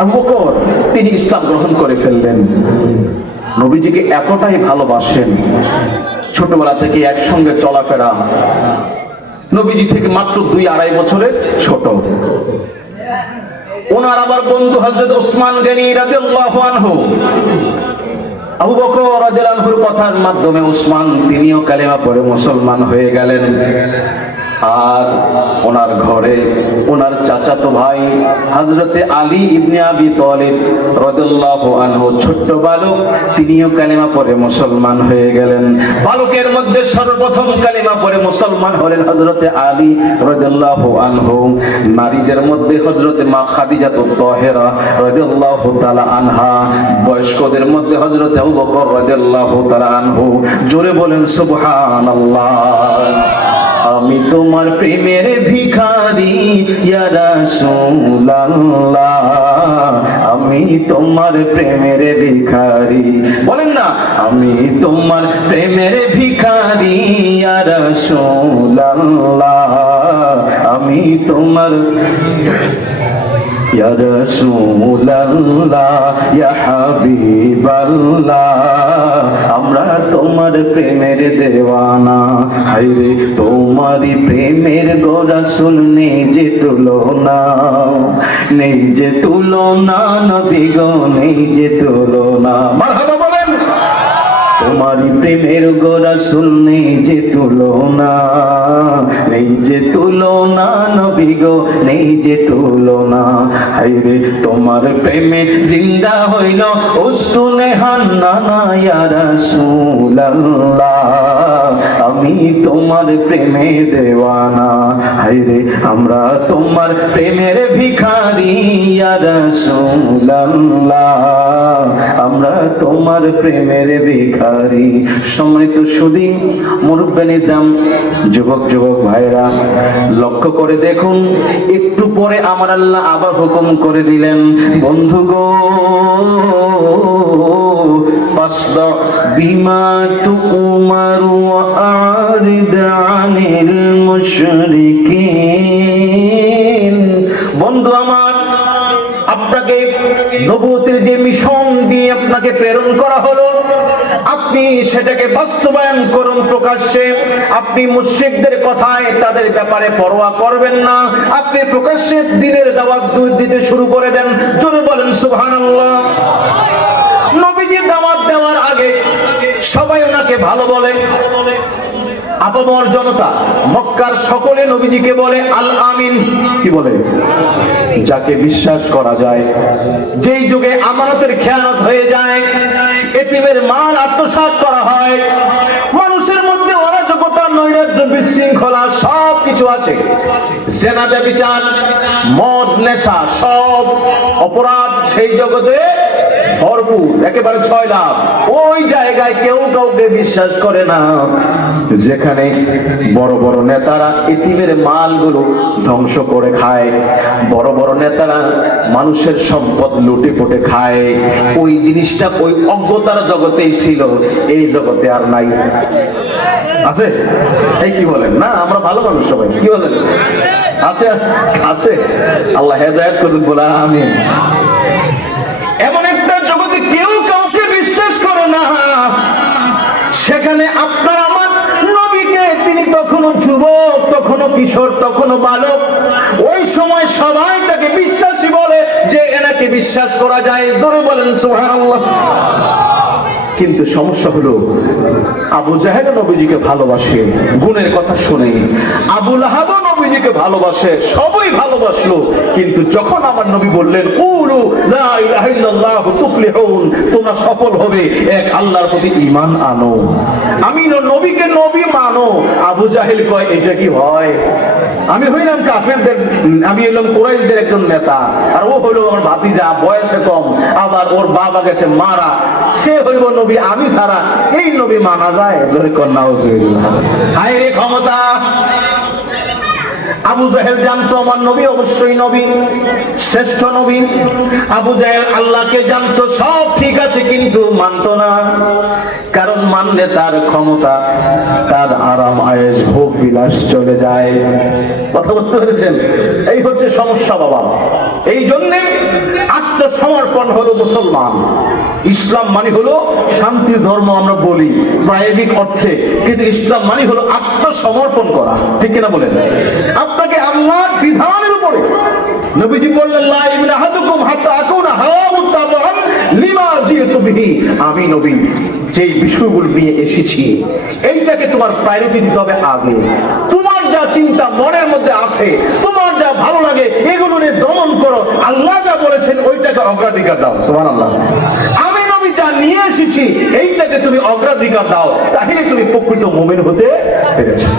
আবু বকর তিনি ইসলাম গ্রহণ করে ফেললেন। নবীজিকে এতটাই ভালোবাসেন, ছোটবেলা থেকে একসঙ্গে চলাফেরা, নবীজি থেকে মাত্র 2-2.5 বছরের ছোট। ওনার আবার বন্ধু হযরত ওসমান গনি রাদিয়াল্লাহু আনহু। আবু বকর রাদিয়াল্লাহু আনহুর কথার মাধ্যমে ওসমান তিনিও কালেমা পড়ে মুসলমান হয়ে গেলেন। আর ওনার ঘরে ওনার চাচাতো ভাই হযরতে আলী ইবনে আবি তালিব রাদিয়াল্লাহু আনহু ছোট্ট বালক, তিনিও কালেমা পড়ে মুসলমান হয়ে গেলেন। বালকের মধ্যে সর্বপ্রথম কালেমা পড়ে মুসলমান হলেন হযরতে আলী রাদিয়াল্লাহু আনহু। নারীদের মধ্যে হযরতে মা খাদিজাতুত তাহেরা রাদিয়াল্লাহু তাআলা আনহা। বয়স্কদের মধ্যে হযরতে আবু বকর রাদিয়াল্লাহু তাআলা আনহু। জোরে বলেন সুবহানাল্লাহ। আমি তোমার প্রেমের ভিখারি ইয়া রাসূলুল্লাহ, আমি তোমার প্রেমের ভিখারি। বলেন না, আমি তোমার প্রেমের ভিখারি ইয়া রাসূলুল্লাহ, আমি তোমার ইয়া রাসূলুল্লাহ ইয়া হাবিবাল্লাহ, আমরা তোমার প্রেমের দেওয়ানা। হায়রে তোমারই প্রেমের গো রাসূল, নেই যে তুলনা, নেই যে তুলনা নবী গো, নেই যে তুলনা। মারহাবা বলেন। তোমারই প্রেমের গো রাসূল, নেই যে তুলনা, নেই যে তুলনা নবী গো, নেই যে তুলনা। হায়রে তোমার প্রেমে জিন্দা হইল উস্তুনে হান্নানা ইয়া রাসূলুল্লাহ, আমি তোমার প্রেমে দেওয়ানা। হায়রে আমরা তোমার প্রেমের ভিখারি ইয়া রাসূলুল্লাহ, আমরা তোমার প্রেমের ভিখারি। সম্মানিত সুধী, মুরব্বি নিজাম, যুবক ভাইরা, লক্ষ্য করে দেখুন, একটু পরে আমার আল্লাহ আবার হুকুম করে দিলেন, বন্ধু গো ফাসদা বিমা তুমারু ওয়া আরিদ আনিল মুশরিকিন। বন্ধু আমার, আপনাকে নবুয়তের যে মিশন দিয়ে আপনাকে প্রেরণ করা হলো, আপনি সেটাকে বাস্তবায়ন করুন প্রকাশ্যে। আপনি মুশরিকদের কথায় তাদের ব্যাপারে পরোয়া করবেন না, আপনি প্রকাশ্যে দ্বীনের দাওয়াত দিতে শুরু করে দেন। জোরে বলেন সুবহানাল্লাহ। নবীজি দাওয়াত দেওয়ার আগে সবাই ওনাকে ভালো বলে। আপামর জনতা, মক্কার সকলে নবীজিকে বলে আল আমিন। কি বলে? যাকে বিশ্বাস করা যায়। যেই যুগে আমানতের খেয়ানত হয়ে যায়, এতিমের মাল আত্মসাৎ করা হয়, মানুষের মধ্যে অরাজকতা, নৈরাজ্য, বিশৃঙ্খলা সব কিছু আছে, জেনা, ব্যভিচার, মদ, নেশা, সব অপরাধ সেই জগতে ভরপুর, একেবারে 6 লাখ। ওই জায়গায় কেউ কাউকে বিশ্বাস করে না, যেখানে বড় বড় নেতারা এতিমের মালগুলো ধ্বংস করে খায়, বড় বড় নেতারা মানুষের সম্পদ লুটে পুটে খায়। ওই জিনিসটা ওই অজ্ঞতার জগতেই ছিল, এই জগতে আর নাই। আছে? এই কি বলেন? না, আমরা ভালো মানুষ সবাই। কি বলেন? আছে আছে। আল্লাহ হেদায়েত করুন, বলা আমিন। এমন একটা জগতে কেউ কাউকে বিশ্বাস করে না, সেখানে আপনার আমার নবীকে, তিনি তখনও যুবক, তখনও কিশোর, তখনও বালক, ওই সময় সবাই তাকে বিশ্বাসী বলে যে এনাকে বিশ্বাস করা যায়। জোরে বলেন সুবহানাল্লাহ। কিন্তু সমস্যা হলো, আবু জাহেল নবীজিকে ভালোবাসে, গুণের কথা শুনে। আবু লাহাব নবীজিকে ভালোবাসে, সবাই ভালোবাসলো। কিন্তু যখন আমার নবী বললেন কুলু লা ইলাহা ইল্লাল্লাহু তুফলিহুন, তোমরা সফল হবে, এক আল্লাহর প্রতি ঈমান আনো, আমি নবীকে নবী মানো। আবু জাহেল কয়, এটা কি হয়? আমি হইলাম কাফেরদের, আমি হইলাম কুরাইশদের একজন নেতা, আর ও হইল আমার ভাতিজা, বয়সে কম, আবার ওর বাবা গেছে মারা, সে হইব নবী, আমি ছাড়া এই নবী মানা যায়? জোরে কন্যা হুজুর। হায় রে ক্ষমতা! আবু জাহেল জানতো আমার নবী অবশ্যই নবী, শ্রেষ্ঠ নবী। আবু জাহেল আল্লাহকে জানতো, সব ঠিক আছে, কিন্তু মানতো না। কারণ মানলে তার ক্ষমতা, তার আরাম আয়েশ, ভোগ বিলাস চলে যায়। কথা বুঝতে পেরেছেন? এই হচ্ছে সমস্যা বাবা। এই জন্যে আত্মসমর্পণ হলো মুসলমান। ইসলাম মানে হলো শান্তির ধর্ম আমরা বলি প্রায়োগিক অর্থে, কিন্তু ইসলাম মানে হলো আত্মসমর্পণ করা, ঠিক কিনা বলেন? আপনাকে আল্লাহর বিধানের উপরে, নবীজি বললেন লা ইলাহা আহাদুকুম হাত্তা আকুনা হাওয়াহু তাবাআন লিমা জিতু বিহি, আমি নবী যেই বিষয়গুলো নিয়ে এসেছি এইটাকে তোমার প্রায়োরিটি দিতে হবে আগে। তোমার যা চিন্তা মনের মধ্যে আসে, তোমার যা ভালো লাগে এগুলো নিয়ে দমন করো, আল্লাহ যা বলেছেন ওইটাকে অগ্রাধিকার দাও। সুবহানাল্লাহ। আমি নবী যা নিয়ে এসেছি এইটাকে তুমি অগ্রাধিকার দাও, তাহলে তুমি প্রকৃত মুমিন হতে পেরেছো।